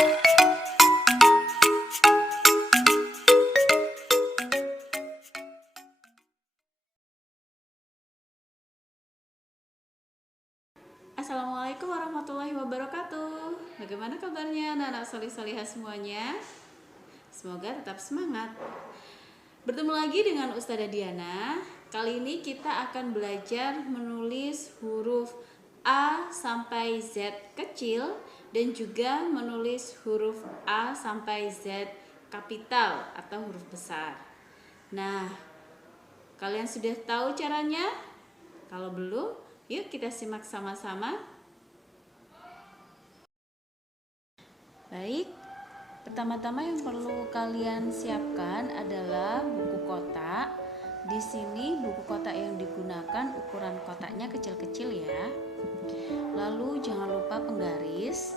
Assalamualaikum warahmatullahi wabarakatuh. Bagaimana kabarnya anak-anak solih-solihah semuanya? Semoga tetap semangat. Bertemu lagi dengan Ustazah Diana. Kali ini kita akan belajar menulis huruf A sampai Z kecil dan juga menulis huruf A sampai Z kapital atau huruf besar. Nah, kalian sudah tahu caranya? Kalau belum, yuk kita simak sama-sama. Baik, pertama-tama yang perlu kalian siapkan adalah buku kotak. Di sini buku kotak yang digunakan ukuran kotaknya kecil-kecil ya. Lalu jangan lupa penggaris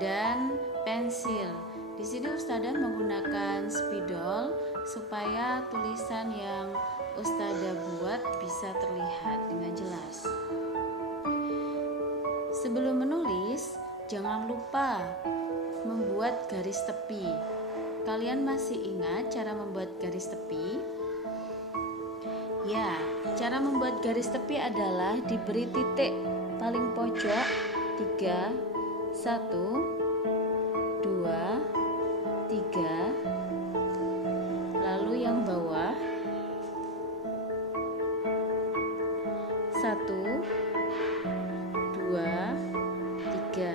dan pensil. Di sini Ustazah menggunakan spidol supaya tulisan yang Ustazah buat bisa terlihat dengan jelas. Sebelum menulis, jangan lupa membuat garis tepi. Kalian masih ingat cara membuat garis tepi? Ya, cara membuat garis tepi adalah diberi titik paling pojok 3, 1, 2, 3, lalu yang bawah 1, 2, 3.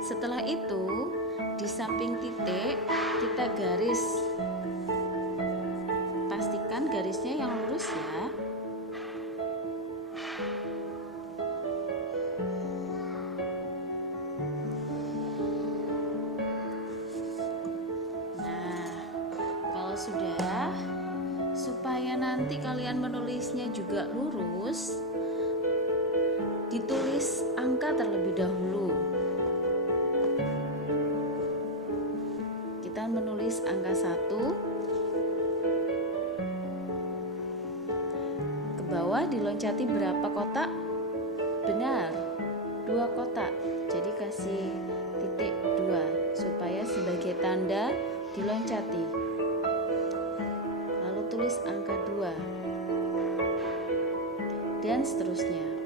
Setelah itu di samping titik kita garis. Pastikan garisnya yang lurus ya. Nah, kalau sudah, supaya nanti kalian menulisnya juga lurus, ditulis angka terlebih dahulu. Kita menulis angka 1. Ke bawah diloncati berapa kotak? Benar, 2 kotak. Jadi kasih titik 2 supaya sebagai tanda diloncati. Lalu tulis angka 2 dan seterusnya.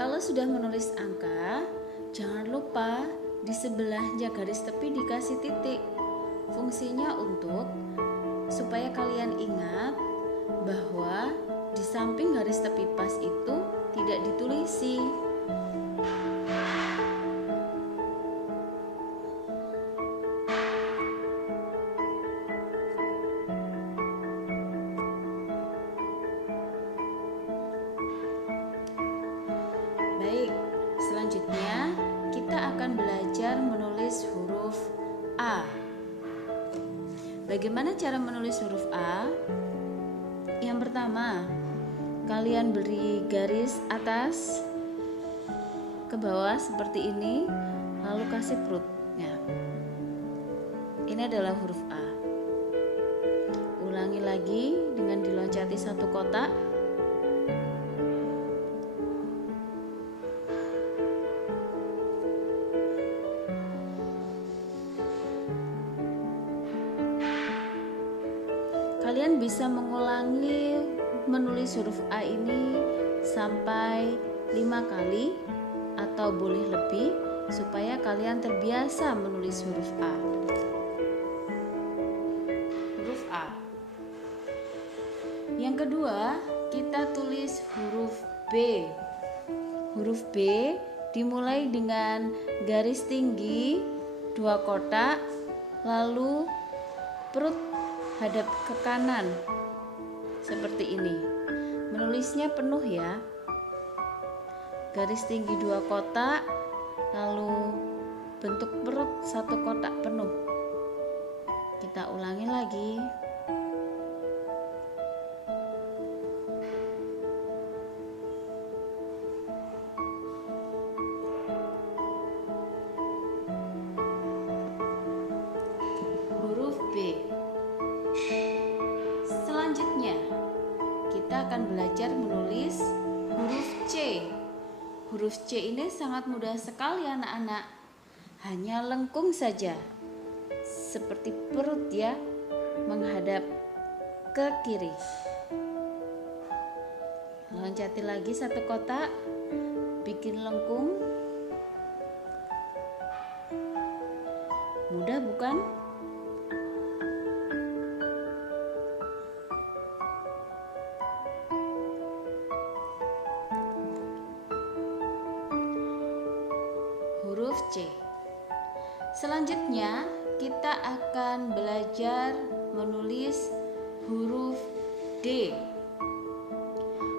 Kalau sudah menulis angka, jangan lupa di sebelahnya garis tepi dikasih titik. Fungsinya untuk supaya kalian ingat bahwa di samping garis tepi pas itu tidak ditulisi. Baik, selanjutnya kita akan belajar menulis huruf A. Bagaimana cara menulis huruf A? Yang pertama, kalian beri garis atas ke bawah seperti ini, lalu kasih perutnya. Ini adalah huruf A. Ulangi lagi dengan diloncati 1 kotak. Kalian bisa mengulangi menulis huruf A ini sampai 5 kali atau boleh lebih supaya kalian terbiasa menulis huruf A. Huruf A. Yang kedua, kita tulis huruf B. Huruf B dimulai dengan garis tinggi 2 kotak, lalu perut hadap ke kanan seperti ini. Menulisnya penuh ya. garis tinggi 2 kotak, lalu bentuk perut 1 kotak penuh. Kita ulangi lagi. Huruf B. Selanjutnya, kita akan belajar menulis huruf C. Huruf C ini sangat mudah sekali anak-anak. Hanya lengkung saja. Seperti perut ya, menghadap ke kiri. Loncati lagi 1 kotak, bikin lengkung. Mudah bukan? Huruf C. Selanjutnya kita akan belajar menulis huruf D.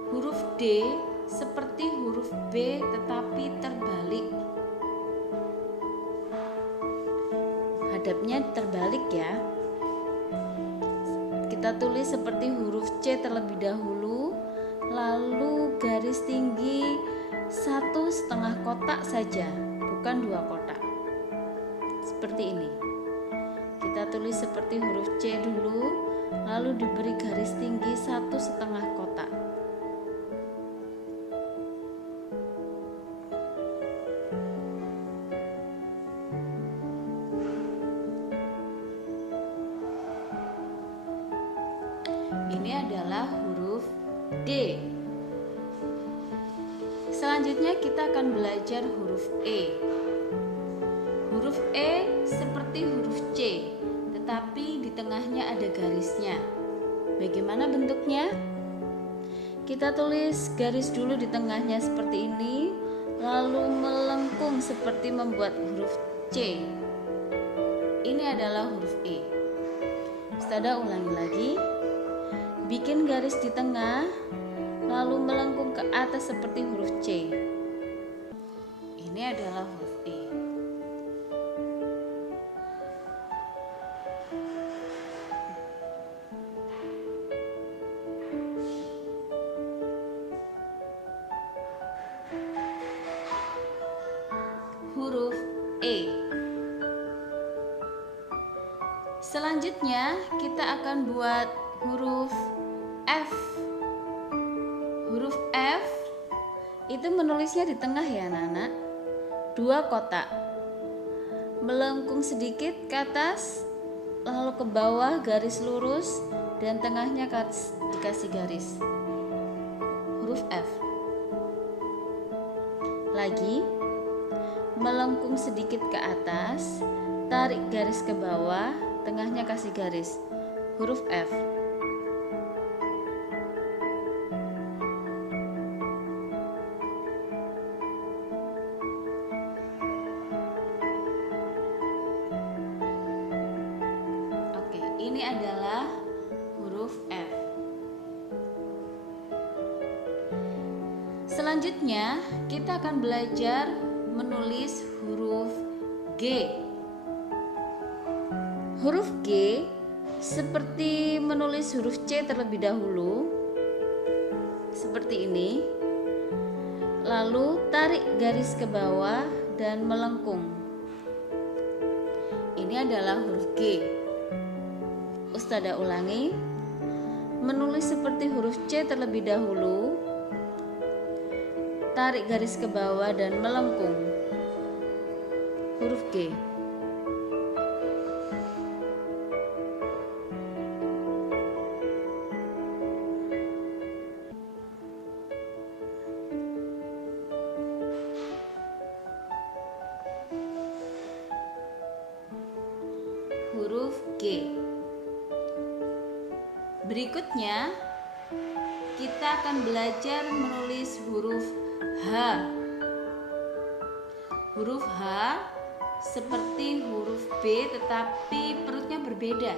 Huruf D seperti huruf B tetapi terbalik. Hadapnya terbalik ya. Kita tulis seperti huruf C terlebih dahulu, lalu garis tinggi 1,5 kotak saja, bukan 2 kotak. Seperti ini. Kita tulis seperti huruf C dulu, lalu diberi garis tinggi 1,5 kotak. Ini adalah huruf D. Selanjutnya kita akan belajar huruf E. Huruf E seperti huruf C, tetapi di tengahnya ada garisnya. Bagaimana bentuknya? Kita tulis garis dulu di tengahnya seperti ini, lalu melengkung seperti membuat huruf C. Ini adalah huruf E. Ustadzah ulangi lagi. Bikin garis di tengah, lalu melengkung ke atas seperti huruf C. Ini adalah huruf E. Huruf E. Selanjutnya kita akan buat huruf F. Huruf F itu menulisnya di tengah ya anak-anak. 2 kotak. Melengkung sedikit ke atas, lalu ke bawah garis lurus dan tengahnya dikasih garis. Huruf F. Lagi, melengkung sedikit ke atas, tarik garis ke bawah, tengahnya kasih garis. Huruf F. Ini adalah huruf F. Selanjutnya, kita akan belajar menulis huruf G. Huruf G seperti menulis huruf C terlebih dahulu. Seperti ini. Lalu tarik garis ke bawah dan melengkung. Ini adalah huruf G. Ustadzah ulangi, menulis seperti huruf C terlebih dahulu, tarik garis ke bawah dan melengkung. Huruf G. Huruf G. Berikutnya, kita akan belajar menulis huruf H. Huruf H seperti huruf B tetapi perutnya berbeda.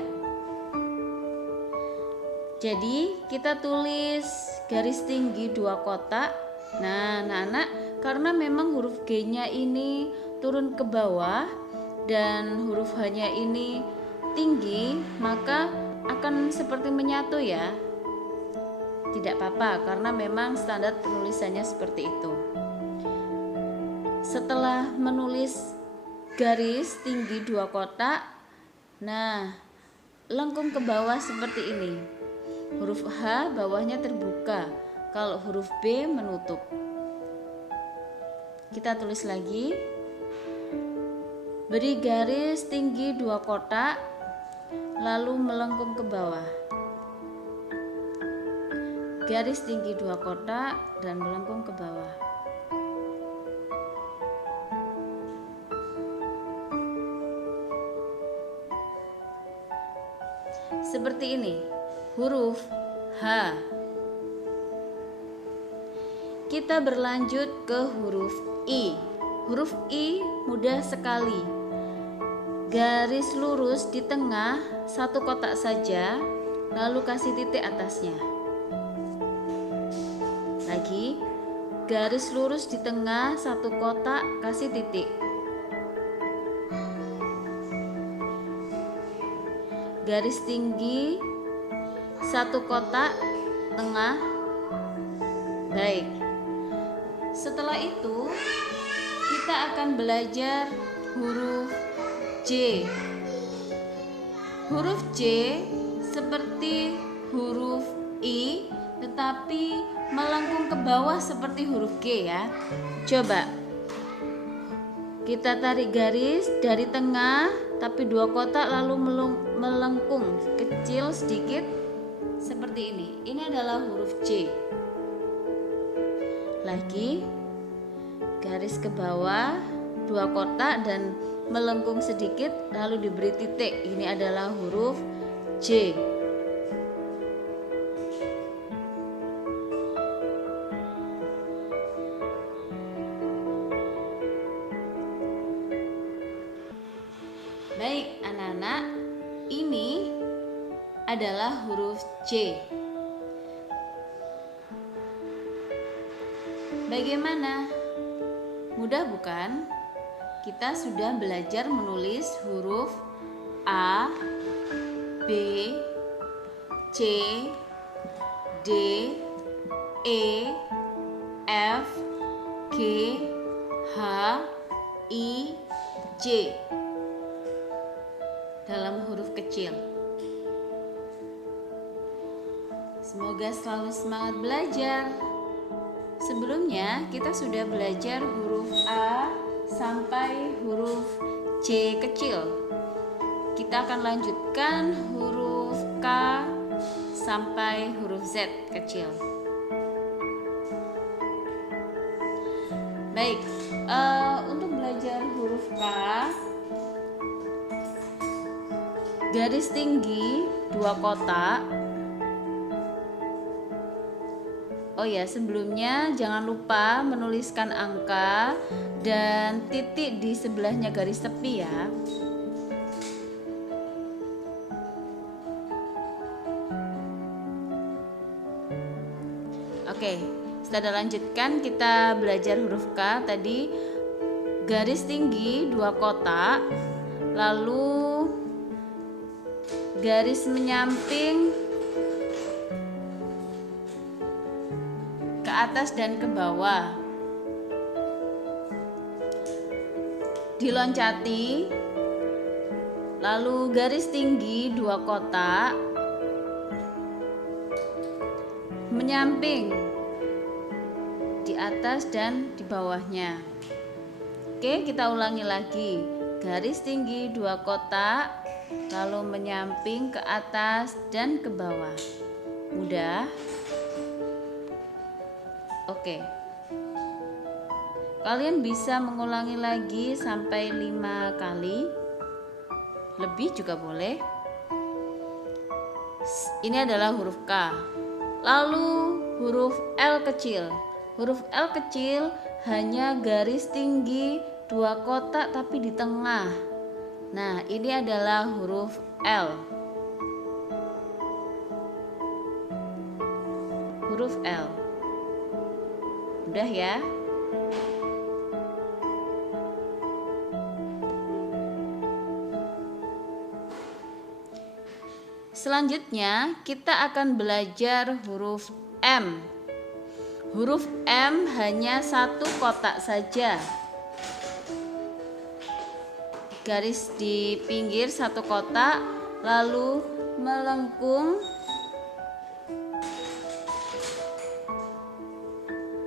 Jadi, kita tulis garis tinggi 2 kotak. Nah, anak-anak, Karena memang huruf G-nya ini turun ke bawah dan huruf H-nya ini tinggi, maka akan seperti menyatu ya. Tidak apa-apa karena memang standar penulisannya seperti itu. Setelah menulis garis tinggi 2 kotak, nah lengkung ke bawah seperti ini. Huruf H bawahnya terbuka, kalau huruf B menutup. Kita tulis lagi. Beri garis tinggi 2 kotak, lalu melengkung ke bawah. Garis tinggi 2 kotak dan melengkung ke bawah. Seperti ini, huruf H. Kita berlanjut ke huruf I. Huruf I mudah sekali. Garis lurus di tengah 1 kotak saja, lalu kasih titik atasnya. Lagi, garis lurus di tengah 1 kotak, kasih titik. Garis tinggi 1 kotak, tengah. Baik. Setelah itu kita akan belajar huruf J. Huruf J seperti huruf I, tetapi melengkung ke bawah seperti huruf G ya. Coba kita tarik garis dari tengah, tapi 2 kotak lalu melengkung kecil sedikit seperti ini. Ini adalah huruf J. Lagi, garis ke bawah 2 kotak dan melengkung sedikit lalu diberi titik. Ini adalah huruf J. Baik anak-anak, ini adalah huruf J. Bagaimana? Mudah bukan? Kita sudah belajar menulis huruf A, B, C, D, E, F, G, H, I, J dalam huruf kecil. Semoga selalu semangat belajar. Sebelumnya kita sudah belajar huruf A sampai huruf C kecil. Kita akan lanjutkan huruf K sampai huruf Z kecil. Baik, untuk belajar huruf K, garis tinggi 2 kotak. Oh ya, sebelumnya jangan lupa menuliskan angka dan titik di sebelahnya garis tepi ya. Oke, setelah lanjutkan kita belajar huruf K tadi. Garis tinggi 2 kotak, lalu garis menyamping ke atas dan ke bawah, diloncati, lalu garis tinggi 2 kotak, menyamping di atas dan di bawahnya. Oke, kita ulangi lagi. Garis tinggi 2 kotak, lalu menyamping ke atas dan ke bawah. Mudah? Oke. Kalian bisa mengulangi lagi sampai 5 kali. Lebih juga boleh. Ini adalah huruf K. Lalu huruf L kecil. Huruf L kecil hanya garis tinggi 2 kotak tapi di tengah. Nah, ini adalah huruf L. Huruf L. Mudah ya? Selanjutnya kita akan belajar huruf M. Huruf M hanya satu kotak saja. Garis di pinggir satu kotak, lalu melengkung.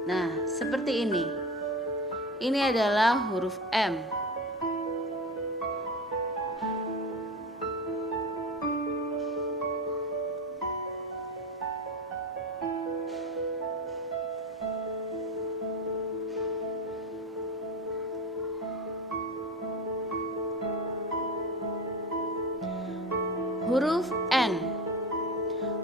Nah, seperti ini. Ini adalah huruf M. Huruf N.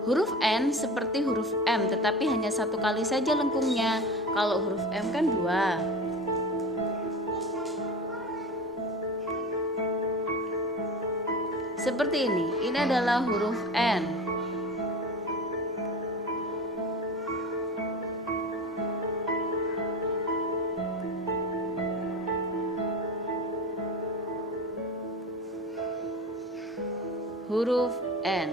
Huruf N seperti huruf M, tetapi hanya satu kali saja lengkungnya. Kalau huruf M kan dua. Seperti ini adalah huruf N. Huruf N.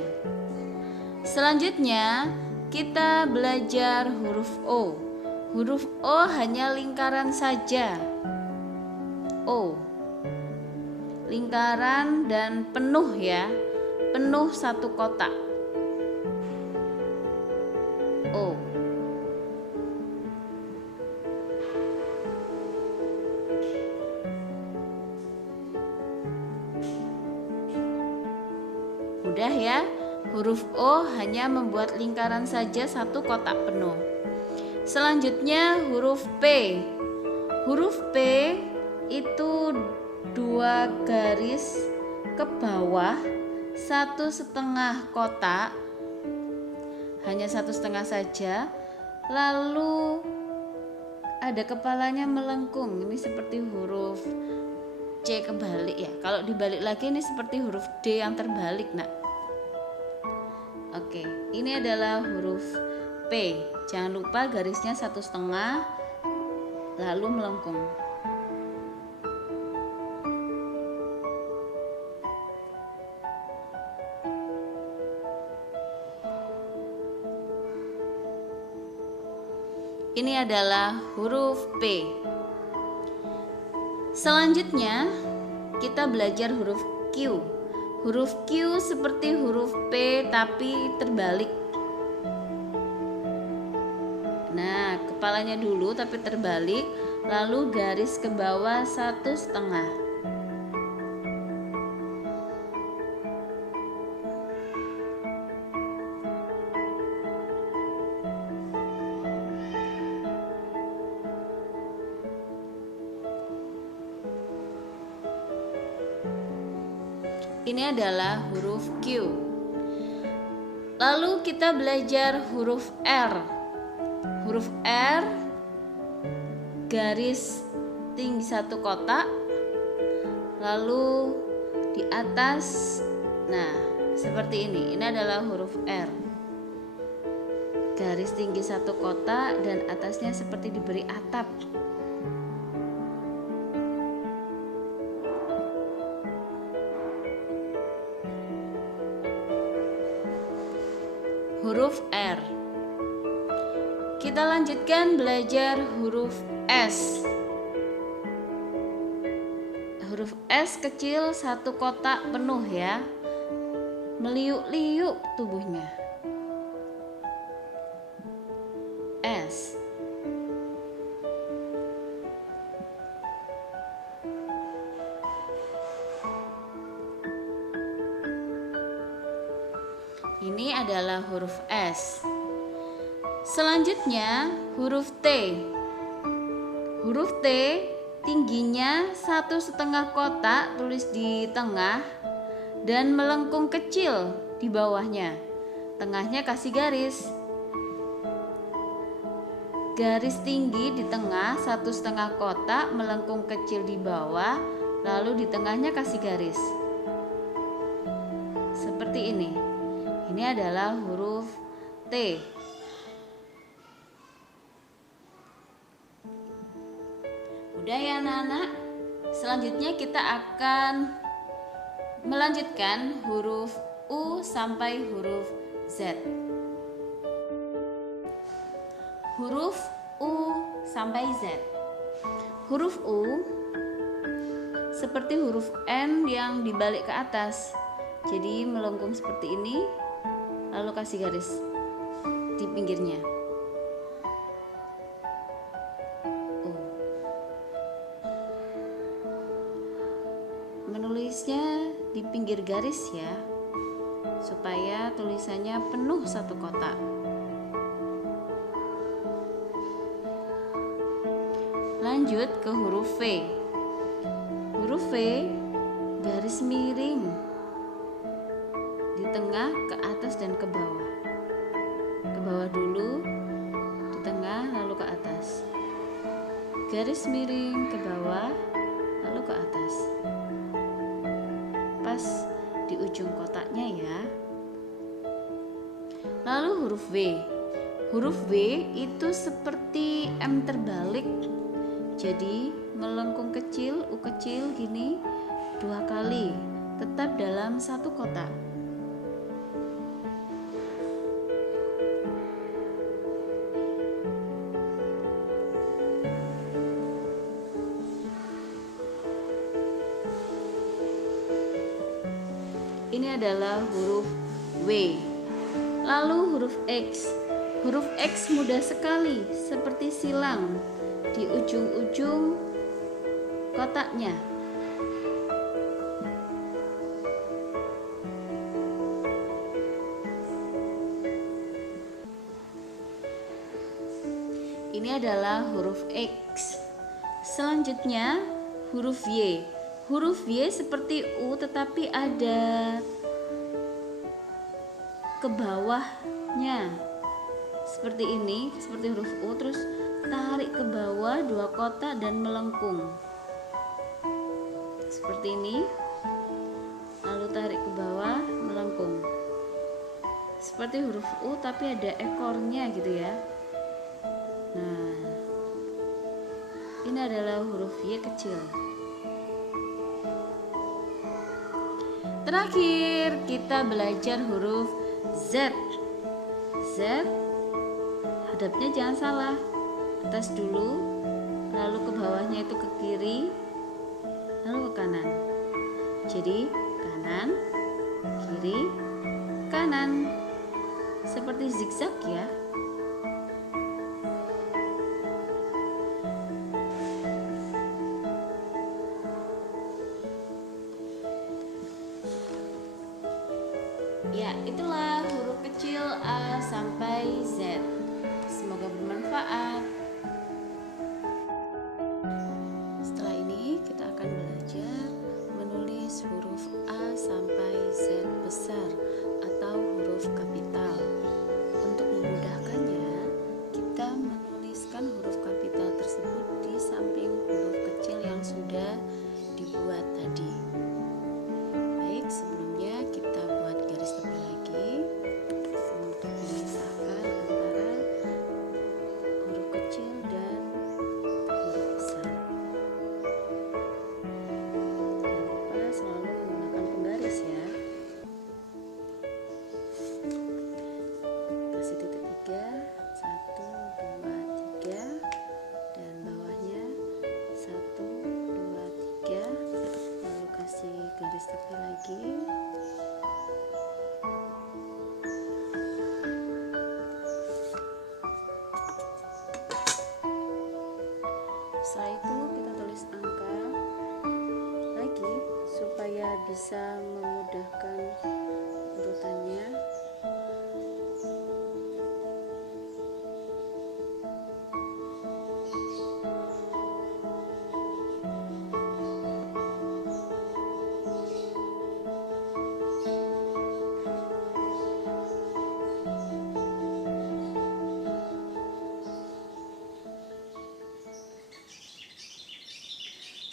Selanjutnya kita belajar huruf O. Huruf O hanya lingkaran saja. O. Lingkaran dan penuh ya. Penuh satu kotak. O. Mudah ya, huruf O hanya membuat lingkaran saja satu kotak penuh. Selanjutnya huruf P. Huruf P itu dua garis ke bawah, 1,5 kotak, hanya 1,5 saja. Lalu ada kepalanya melengkung, ini seperti huruf C kebalik ya. Kalau dibalik lagi ini seperti huruf D yang terbalik, nak. Oke, ini adalah huruf P. Jangan lupa garisnya 1,5 lalu melengkung. Ini adalah huruf P. Selanjutnya kita belajar huruf Q. Huruf Q seperti huruf P tapi terbalik. Nah, kepalanya dulu tapi terbalik, lalu garis ke bawah 1,5. Ini adalah huruf Q. Lalu kita belajar huruf R. Huruf R garis tinggi satu kotak, lalu di atas, nah seperti ini. Ini adalah huruf R. Garis tinggi satu kotak dan atasnya seperti diberi atap. Huruf R. Kita lanjutkan belajar huruf S. Huruf S kecil satu kotak penuh ya. Meliuk-liuk tubuhnya. S. Ini adalah huruf S. Selanjutnya huruf T. Huruf T tingginya 1,5 kotak, tulis di tengah dan melengkung kecil di bawahnya. Tengahnya kasih garis. Garis tinggi di tengah 1,5 kotak, melengkung kecil di bawah, lalu di tengahnya kasih garis. Seperti ini. Ini adalah huruf T. Udah ya anak-anak. Selanjutnya kita akan melanjutkan huruf U sampai huruf Z. Huruf U sampai Z. Huruf U seperti huruf N yang dibalik ke atas. Jadi melengkung seperti ini, lalu kasih garis di pinggirnya. Menulisnya di pinggir garis ya, supaya tulisannya penuh satu kotak. Lanjut ke huruf V. Huruf V garis miring di tengah, ke atas dan ke bawah. Ke bawah dulu, di tengah, lalu ke atas. Garis miring ke bawah, lalu ke atas. Pas di ujung kotaknya ya. Lalu huruf W. Huruf W itu seperti M terbalik. Jadi melengkung kecil, U kecil gini 2 kali, tetap dalam satu kotak. Ini adalah huruf W. Lalu huruf X. Huruf X mudah sekali, seperti silang di ujung-ujung kotaknya. Ini adalah huruf X. Selanjutnya huruf Y. Huruf Y seperti U tetapi ada ke bawahnya. Seperti ini, seperti huruf U, terus tarik ke bawah 2 kotak dan melengkung. Seperti ini. Lalu tarik ke bawah, melengkung. Seperti huruf U tapi ada ekornya gitu ya. Nah, ini adalah huruf Y kecil. Terakhir kita belajar huruf Z. Z hadapnya jangan salah, atas dulu, lalu ke bawahnya itu ke kiri, lalu ke kanan. Jadi kanan, kiri, kanan, seperti zigzag ya. Ya, itulah huruf kecil A sampai Z. Semoga bermanfaat. Setelah ini kita akan belajar menulis huruf A sampai Z besar atau huruf kapital. Untuk memudahkannya, kita menuliskan huruf kapital tersebut di samping huruf kecil yang sudah dibuat tadi. Baik, sebelumnya kita buat garis tepi lagi untuk memisahkan antara huruf kecil dan huruf besar. Jangan lupa selalu menggunakan penggaris ya. Kasih titik 3, 1, 2, 3, dan bawahnya 1, 2, 3, lalu kasih garis tepi lagi. Setelah itu kita tulis angka lagi supaya bisa memudahkan urutannya.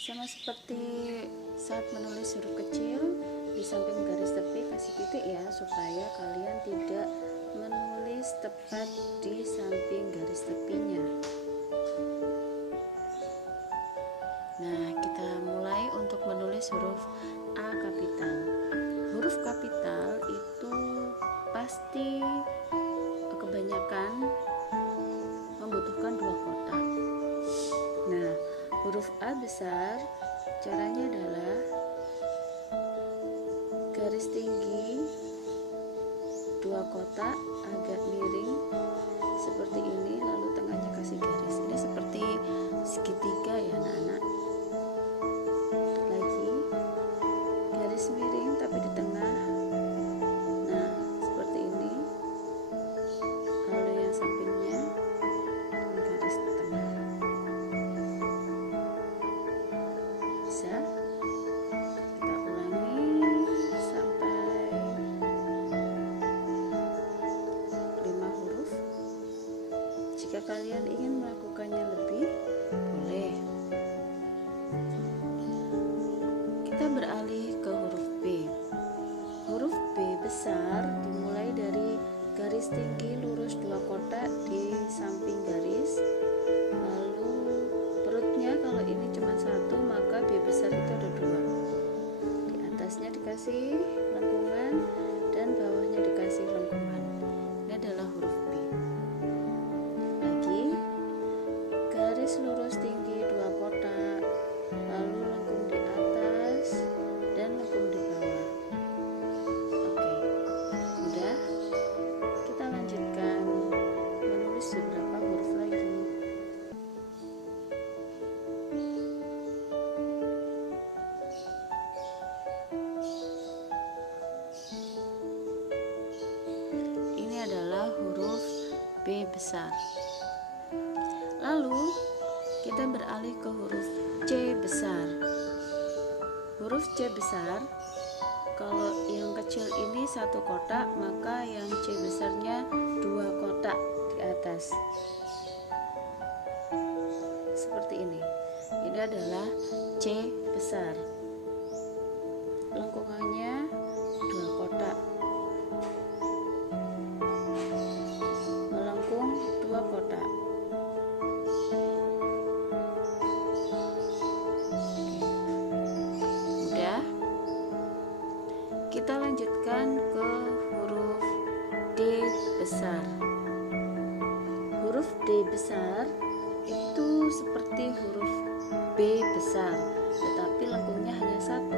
Sama seperti saat menulis huruf kecil, di samping garis tepi kasih titik ya, supaya kalian tidak menulis tepat di samping garis tepinya. Nah, kita mulai untuk menulis huruf A kapital. Huruf kapital itu pasti kebanyakan membutuhkan 2 kotak. Nah, huruf A besar caranya adalah garis tinggi 2 kotak agak miring seperti ini, lalu tengahnya kasih garis. Ini seperti segitiga ya anak-anak. Lagi garis miring tapi di tengah. Nah, seperti ini. Lalu yang sampingnya garis di tengah. Bisa kita ulangi sampai 5 huruf. Jika kalian ingin melakukannya lebih, boleh. Kita beralih ke huruf B. Huruf B besar dimulai dari garis tinggi lurus 2 kotak di samping garis. Lalu perutnya kalau ini cuma 1, maka B besar itu ada 2. Di atasnya dikasih lengkungan dan bawahnya dikasih lengkungan. Ini adalah huruf B. Lagi garis lurus tinggi 2 kotak, lalu lengkung di atas dan lengkung di bawah. Oke, udah. Kita lanjutkan menulis beberapa huruf lagi. Ini adalah huruf B besar. Lalu kita beralih ke huruf C besar. Huruf C besar, kalau yang kecil ini 1 kotak, maka yang C besarnya 2 kotak di atas. Seperti ini. Ini adalah C besar. Lengkungannya 2 kotak. Melengkung 2 kotak. Udah. Kita lanjutkan ke huruf D besar. Huruf D besar itu seperti huruf B besar, tetapi lengkungnya hanya 1.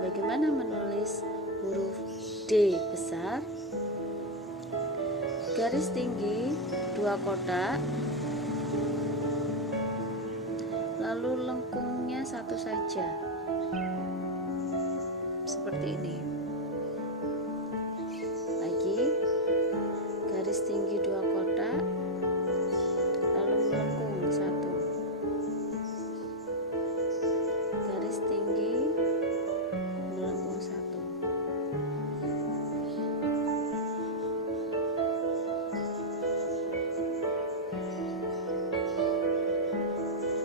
Bagaimana menulis huruf D besar? Garis tinggi 2 kotak, lalu lengkungnya 1 saja, seperti ini. Lagi garis tinggi 2 kotak, lalu melengkung 1. Garis tinggi melengkung 1.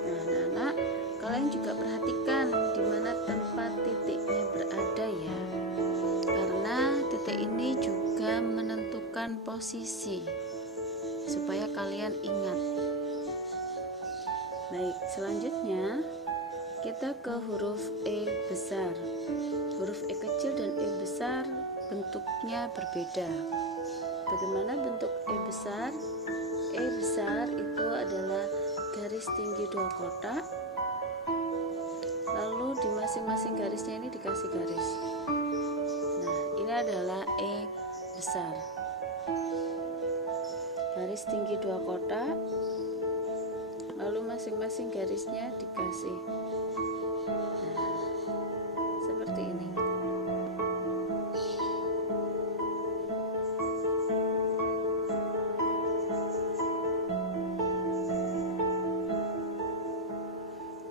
Nah, anak-anak, kalian juga perhatikan di mana tempat titiknya berada ya, karena titik ini juga menentukan posisi supaya kalian ingat. Baik, selanjutnya kita ke huruf E besar. Huruf E kecil dan E besar bentuknya berbeda. Bagaimana bentuk E besar? E besar itu adalah garis tinggi 2 kotak, lalu di masing-masing garisnya ini dikasih garis. Nah, ini adalah E besar. Garis tinggi 2 kotak, lalu masing-masing garisnya dikasih. Nah, seperti ini.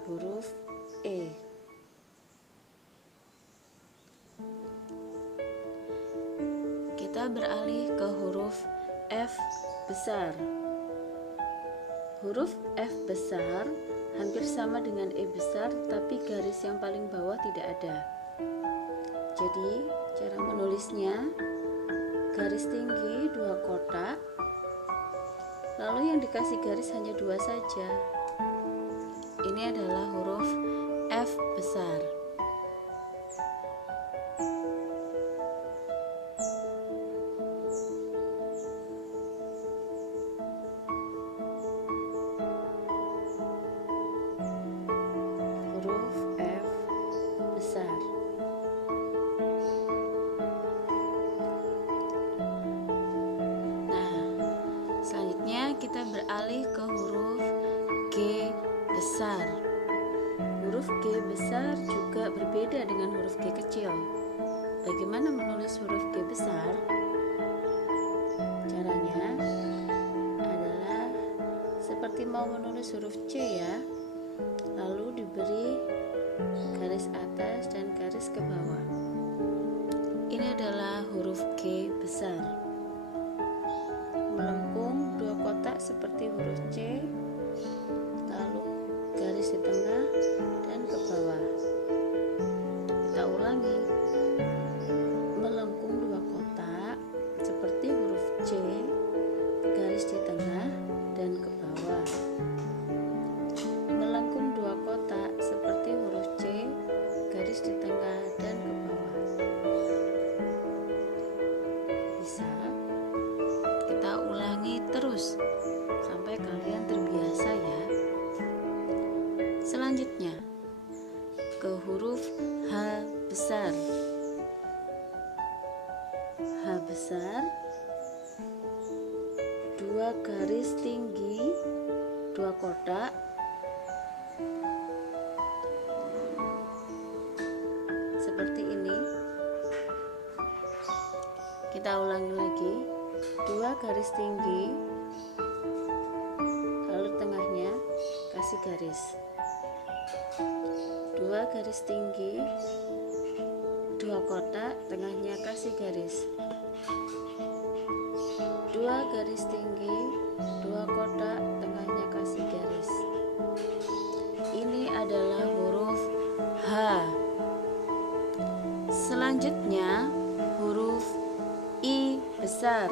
Huruf E. Kita beralih ke huruf F besar. Huruf F besar hampir sama dengan E besar, tapi garis yang paling bawah tidak ada. Jadi cara menulisnya, garis tinggi 2 kotak, lalu yang dikasih garis hanya 2 saja. Ini adalah huruf F besar. besar. Huruf G besar juga berbeda dengan huruf G kecil. Bagaimana menulis huruf G besar? Caranya adalah seperti mau menulis huruf C ya. Lalu diberi garis atas dan garis ke bawah. Ini adalah huruf G besar. Melengkung dua kotak seperti huruf C, lalu garis di tengah dan ke bawah. Kita ulangi. Melengkung dua kotak seperti huruf C, garis di tengah dan ke bawah. Melengkung dua kotak seperti huruf C, garis di tengah dan ke bawah. Bisa? Kita ulangi terus sampai kalian terbiasa ya. Selanjutnya ke huruf H besar. H besar, dua garis tinggi, dua kotak, seperti ini. Kita ulangi lagi. Dua garis tinggi, lalu tengahnya kasih garis. Dua garis tinggi, dua kotak, tengahnya kasih garis. Dua garis tinggi, dua kotak, tengahnya kasih garis. Ini adalah huruf H. Selanjutnya huruf I besar.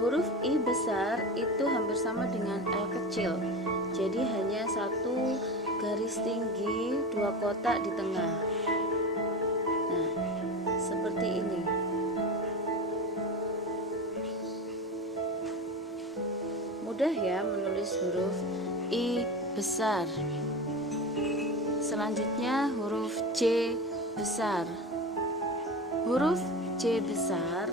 Huruf I besar itu hampir sama dengan L kecil. Jadi hanya satu garis tinggi, dua kotak di tengah. Nah, seperti ini. Mudah ya menulis huruf I besar. Selanjutnya huruf C besar. Huruf C besar,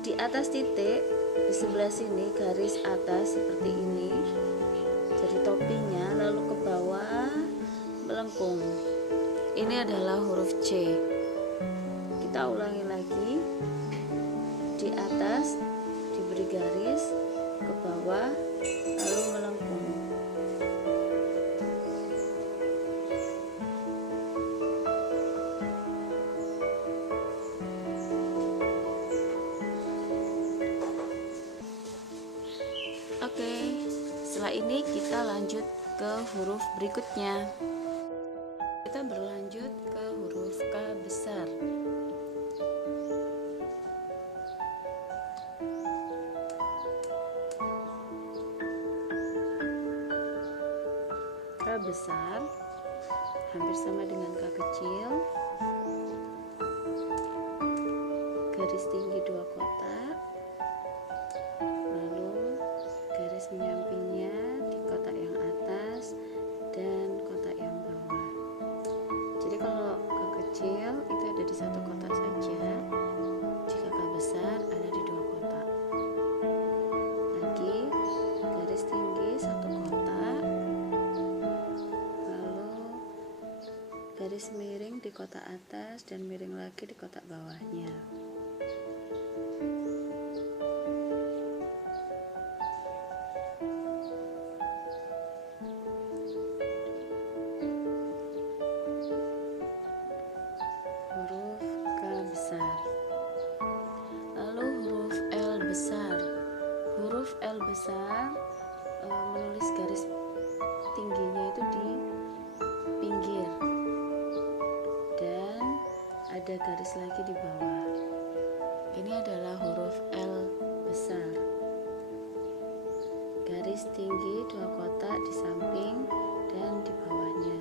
di atas titik di sebelah sini garis atas seperti ini, jadi topinya, lalu ke bawah melengkung. Ini adalah huruf C. Kita ulangi lagi. Di atas diberi garis, ke bawah lalu melengkung. Oke, setelah ini kita lanjut ke huruf berikutnya. Kita berlanjut ke huruf K besar. K besar hampir sama dengan K kecil. Garis tinggi dua kotak, lalu garis menyampingnya di kotak yang atas dan kotak yang bawah. Jadi kalau K kecil itu ada di satu kotak saja, jika K besar ada di dua kotak. Lagi garis tinggi satu kotak, lalu garis miring di kotak atas dan miring lagi di kotak bawahnya. Huruf K besar. Lalu huruf L besar. Huruf L besar menulis garis tingginya itu di pinggir dan ada garis lagi di bawah. Ini adalah huruf L besar. Garis tinggi dua kotak di samping dan di bawahnya.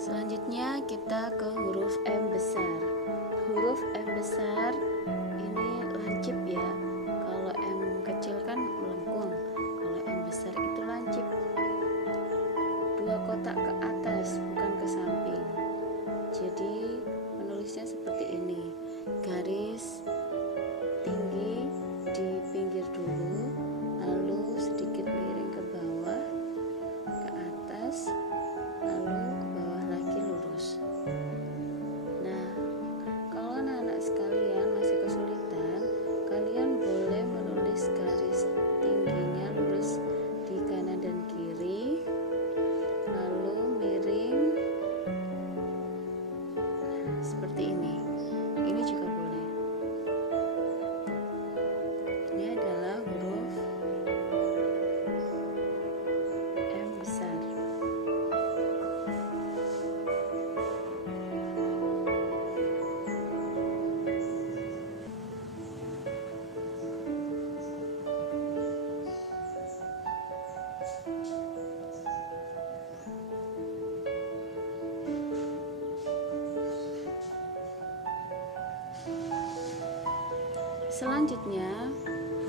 Selanjutnya kita ke huruf M besar. Huruf M besar ini lancip ya. Kalau M kecil kan melengkung, kalau M besar itu lancip. Dua kotak ke atas, bukan ke samping. seperti ini. Ini juga boleh. Ini adalah huruf M besar. Selanjutnya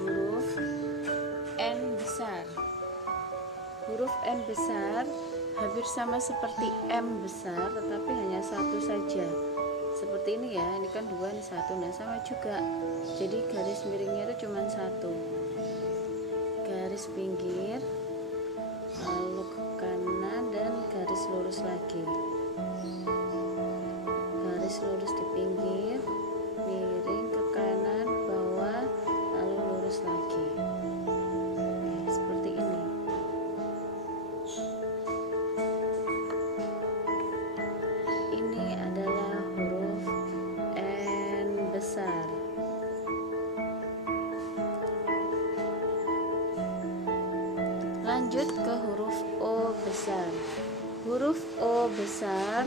huruf N besar. Huruf N besar hampir sama seperti M besar, tetapi hanya satu saja. Seperti ini ya, ini kan dua, ini satu. Nah sama juga, jadi garis miringnya itu cuma satu. Garis pinggir, lalu ke kanan, dan garis lurus lagi. Garis lurus di pinggir, miring ke kanan, bawah, lalu lurus lagi. Seperti ini. Ini adalah huruf N besar. Lanjut ke huruf O besar. Huruf O besar,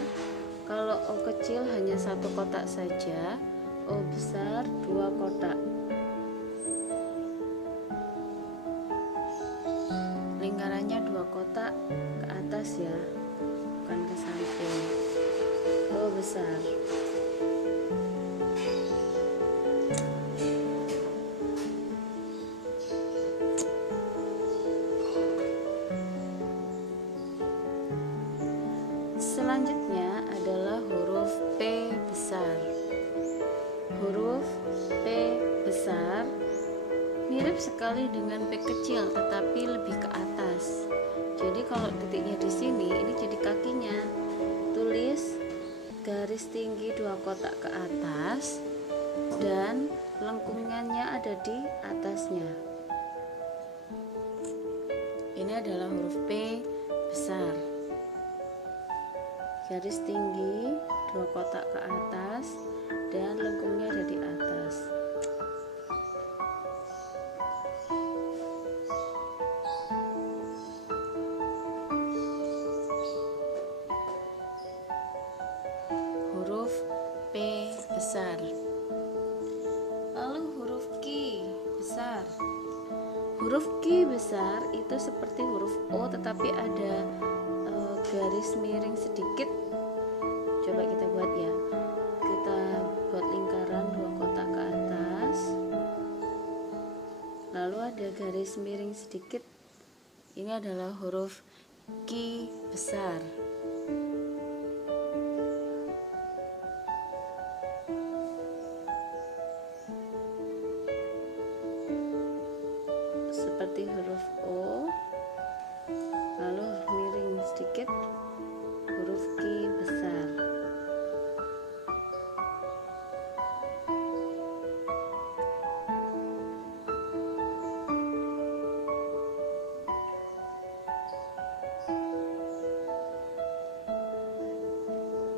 kalau O kecil hanya satu kotak saja, O besar dua kotak. Lingkarannya dua kotak ke atas ya, bukan ke samping. O besar. Selanjutnya adalah huruf P besar. Huruf P besar mirip sekali dengan P kecil, tetapi lebih ke atas. Jadi kalau titiknya di sini, ini jadi kakinya. Tulis garis tinggi dua kotak ke atas dan lengkungannya ada di atasnya. Ini adalah huruf P besar. Garis tinggi dua kotak ke atas dan lengkungnya ada di atas. Huruf P besar. Lalu huruf Q besar. Huruf Q besar itu seperti huruf O, tetapi ada garis miring sedikit. Coba kita buat ya. Kita buat lingkaran dua kotak ke atas, lalu ada garis miring sedikit. Ini adalah huruf Q besar. Seperti huruf O, lalu miring sedikit, huruf Q besar.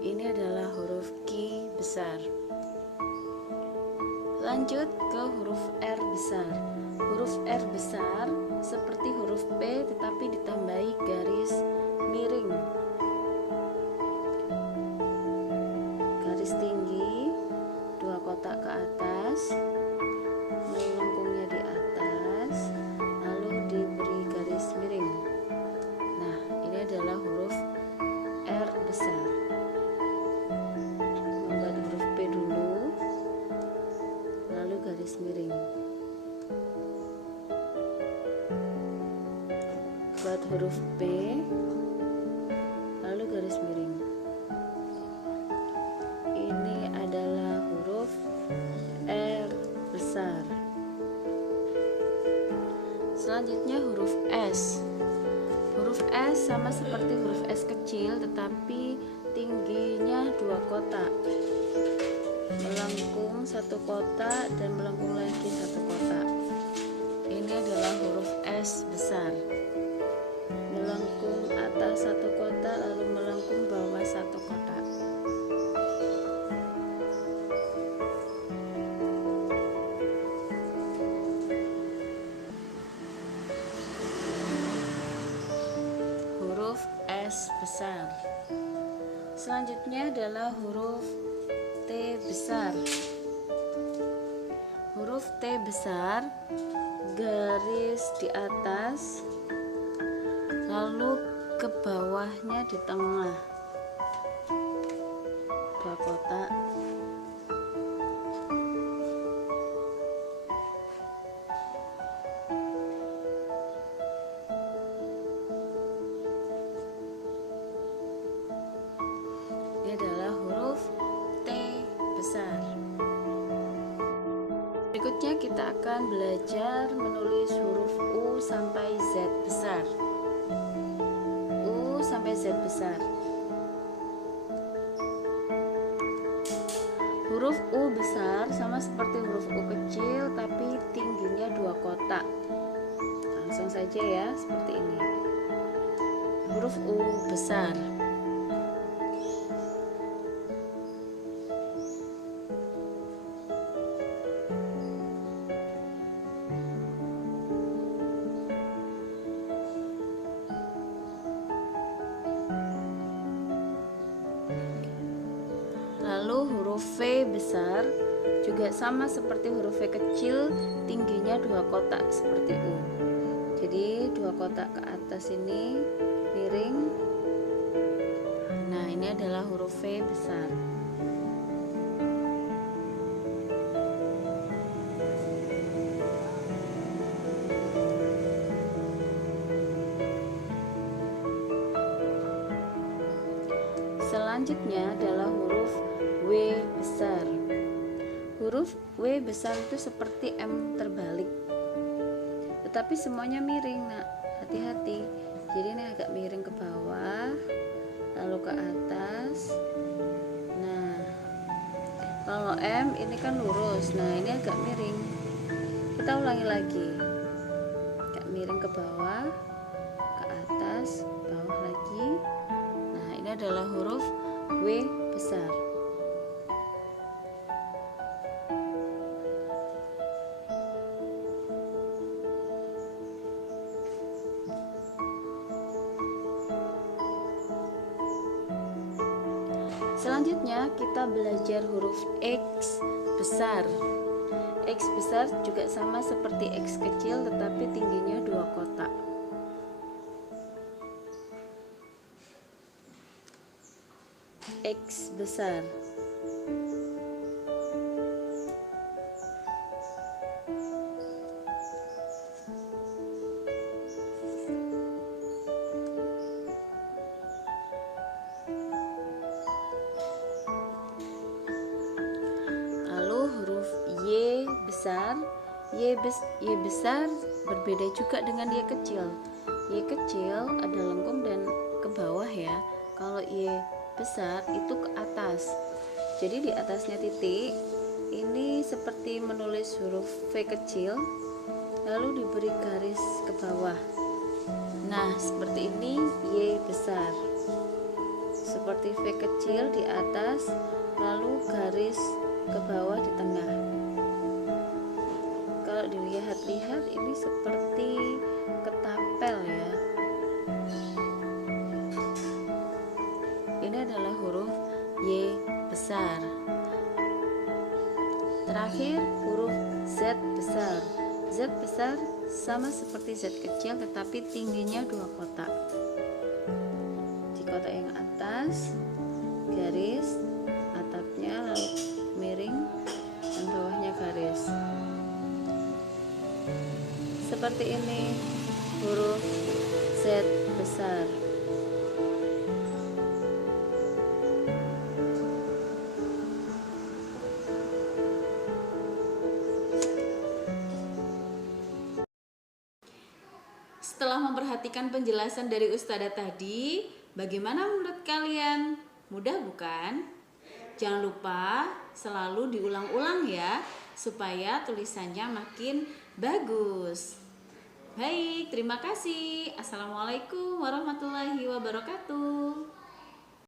Ini adalah huruf Q besar. Lanjut ke huruf R besar. Huruf R besar seperti huruf P, tetapi ditambahi garis miring. Garis tinggi dua kotak ke atas, melengkungnya di atas, lalu diberi garis miring. Nah, ini adalah huruf R besar. Membuat huruf P dulu, lalu garis miring. Buat huruf P, lalu garis miring. Ini adalah huruf R besar. Selanjutnya huruf S. Huruf S sama seperti huruf S kecil, tetapi tingginya dua kotak. Melengkung satu kotak dan melengkung lagi satu kotak. Ini adalah huruf S besar. Melengkung atas satu kotak, lalu melengkung bawah satu kotak. S besar. Selanjutnya adalah huruf T besar. Huruf T besar, garis di atas, lalu ke bawahnya di tengah, 2 kotak. Ini adalah huruf T besar. Berikutnya kita akan belajar menulis huruf U sampai Z besar. U sampai Z besar. Huruf U besar sama seperti huruf U kecil, tapi tingginya 2 kotak. Langsung saja ya, seperti ini. Huruf U besar. Lalu huruf V besar juga sama seperti huruf V kecil, tingginya 2 kotak seperti U. Jadi 2 kotak ke atas ini miring. Nah, ini adalah huruf V besar. Selanjutnya adalah huruf W besar. Huruf W besar itu seperti M terbalik, tetapi semuanya miring, nak. Hati-hati. Jadi ini agak miring ke bawah, lalu ke atas. Nah, kalau M ini kan lurus, nah ini agak miring. Kita ulangi lagi. Agak miring ke bawah, ke atas, bawah lagi. Nah, ini adalah huruf W besar. Selanjutnya kita belajar huruf X besar. X besar juga sama seperti X kecil, tetapi tingginya 2 kotak. X besar. Lalu huruf Y besar. Y besar berbeda juga dengan Y kecil. Y kecil ada lengkung dan ke bawah ya. Kalau Y besar itu ke atas. Jadi di atasnya titik. Ini seperti menulis huruf V kecil, lalu diberi garis ke bawah. Nah, seperti ini Y besar. Seperti V kecil di atas, lalu garis ke bawah di tengah. Kalau dilihat-lihat ini seperti ketapel ya. Ini adalah huruf Y besar. Terakhir huruf Z besar. Z besar sama seperti Z kecil, tetapi tingginya 2 kotak. Di kotak yang atas garis, atapnya lalu miring, dan bawahnya garis. Seperti ini huruf Z besar. Setelah memperhatikan penjelasan dari Ustadzah tadi, bagaimana menurut kalian? Mudah bukan? Jangan lupa selalu diulang-ulang ya, supaya tulisannya makin bagus. Baik, terima kasih. Assalamualaikum warahmatullahi wabarakatuh.